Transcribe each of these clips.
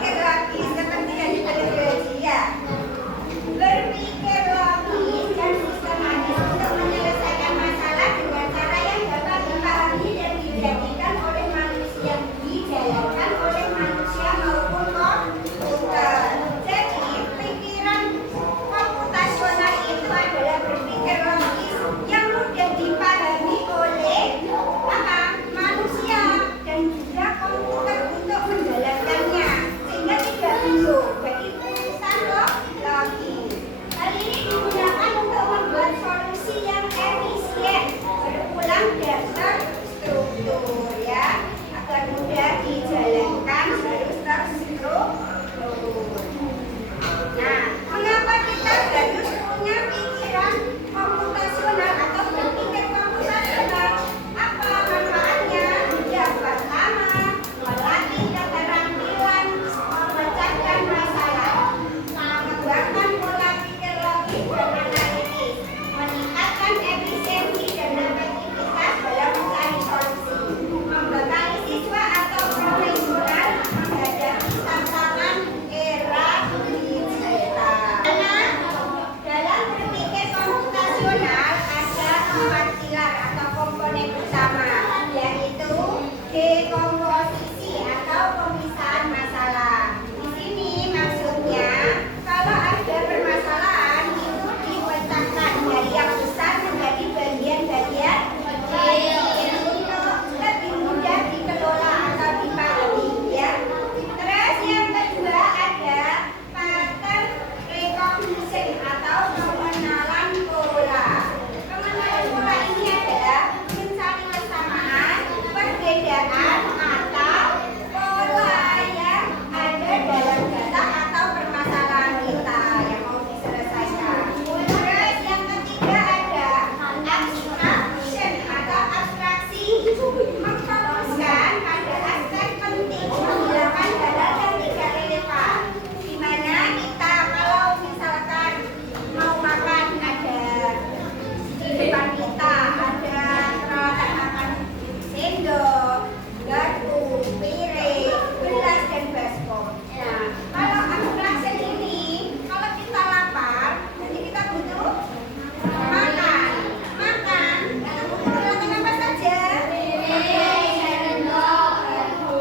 berpikir logis seperti yang dipelajari ya. Berpikir logis dan sistematis untuk menyelesaikan masalah dengan cara yang dapat dipahami dan dijadikan oleh manusia, dijalankan oleh manusia maupun komputer. Jadi pikiran komputasional itu adalah berpikir logis yang mudah dipahami oleh manusia dan juga komputer untuk menjalankannya sehingga tidak bingung. Jadi urusan logis. Hal ini digunakan untuk membuat solusi yang efisien, berulang dan terstruktur ya, agar mudah dijalankan harus terstruktur. Nah, mengapa kita harus punya pikiran komputasional atau berpikir komputasional? Apa manfaatnya? Yang pertama, melatih keterampilan memecahkan masalah, mengembangkan pola pikir logis dan analitis, meningkatkan efisiensi dan efektivitas dalam mencari solusi, membekali siswa atau profesional menghadapi tantangan era digital. Dalam berpikir komputasional ada 4 pilar atau komponen utama, yaitu dekomposisi atau pemisahan masalah. Di sini maksudnya kalau ada permasalahan itu dipecahkan dari yang besar menjadi bagian-bagian kecil untuk lebih mudah dikelola atau dipahami ya. Terus yang kedua ada pattern recognition atau pengenalan pola. Pengenalan pola ini adalah mencari kesamaan, perbedaan atau pola yang ada dalam data atau permasalahan kita yang mau diselesaikan. Terus yang ketiga ada abstraction atau abstraksi, memfokuskan pada aspek penting, menghilangkan hal-hal yang tidak relevan. Di mana kita kalau misalkan mau makan ada di depan kita ada peralatan makan, sendok, garpu, piring, gelas dan baskom. Nah, kalau abstraction ini kalau kita lapar, jadi kita butuh makan. Kita butuh peralatan apa saja? Piring, garpu.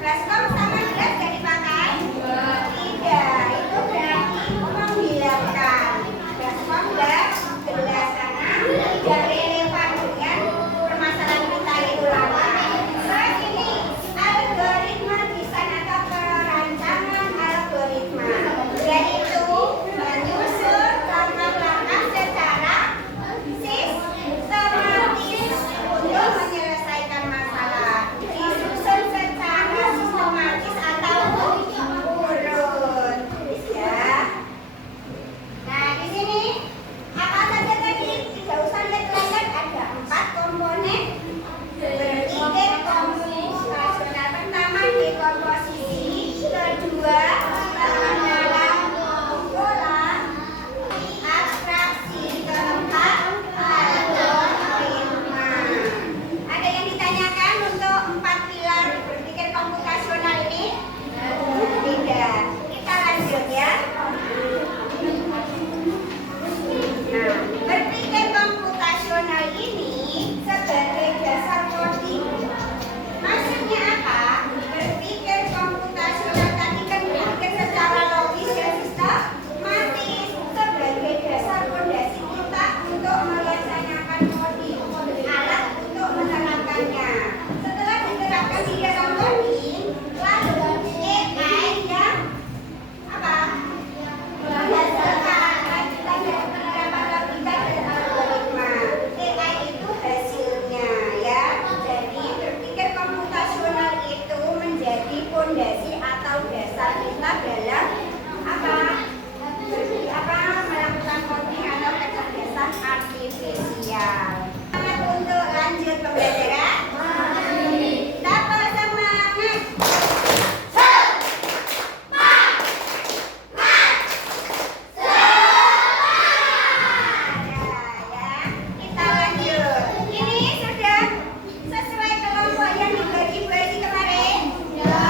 Baskom sama gelas gak dipakai? Tidak, itu berarti menghilangkan baskom dan gelas karena tidak relevan dengan permasalahan kita itu lama. Terus ini algoritma desain atau perancangan algoritma, yaitu menyusun langkah-langkah secara sistematis untuk menyelesaikan masalah. Disusun secara sistematis atau urut ya. Nah, di sini apa saja tadi? Tidak usah lihat-lihat, ada 4 komponen berpikir komputasional. Pertama dekomposisi, kedua pengenalan pola, abstraksi, keempat algoritma. Ada yang ditanyakan untuk 4 pilar berpikir komputasional ini? Tidak. Kita lanjut ya. Nah, berpikir komputasional ini sebagai dasar coding. Maksudnya apa? Berpikir komputasional tadi kan berpikir secara logis dan sistematis sebagai dasar fondasi kita untuk melaksanakan coding, alat untuk menerapkannya. Setelah diterapkan di dalam coding, lalu AI yang apa? Menghasilkan lanjutan dari penerapan logika dan algoritma. AI itu hasilnya ya. Jadi berpikir komputasional itu menjadi fondasi atau dasar kita dalam melakukan coding atau kecerdasan artifisial. Semangat untuk lanjut pembelajaran. Dapat semangat. Kita lanjut. Ini sudah sesuai kelompok yang dibagi-bagi kemarin? Ya.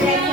belajar